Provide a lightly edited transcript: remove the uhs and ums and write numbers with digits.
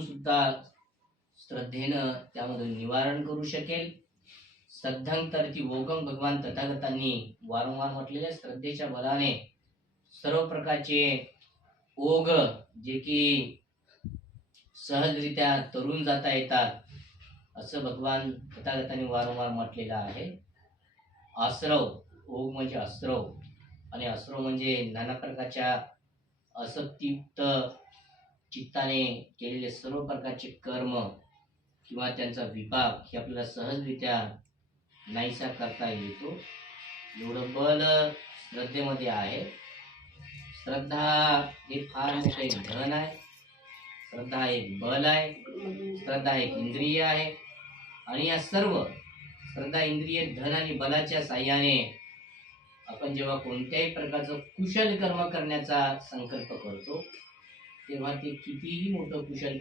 सुद्धा श्रद्धेनं त्यामधून निवारण करू शकेल. श्रद्धांतरती ओगम भगवान तथागतांनी वारंवार म्हटलेल्या श्रद्धेच्या बलाने सर्व प्रकारचे ओघ जे की सहजरित्या तरुण जाता येतात असं भगवान तथागतांनी वारंवार म्हटलेलं आहे. आश्रव, ओघ म्हणजे आश्रव आणि आश्रव म्हणजे नाना प्रकारच्या असक्तियुक्त चित्ताने केलेले सर्व प्रकारचे कर्म किंवा त्यांचा विपाक हे आपल्याला सहजरित्या नाहीसा करता येतो. एवढं बल श्रद्धेमध्ये आहे. श्रद्धा हे फार मोठं एक धन आहे. श्रद्धा एक बल आहे. श्रद्धा एक इंद्रिय आहे. आणि या सर्व श्रद्धा, इंद्रिय, धन आणि बलाच्या साह्याने आपण जेव्हा कोणत्याही प्रकारचं कुशल कर्म करण्याचा संकल्प करतो तेव्हा ते कितीही मोठं कुशल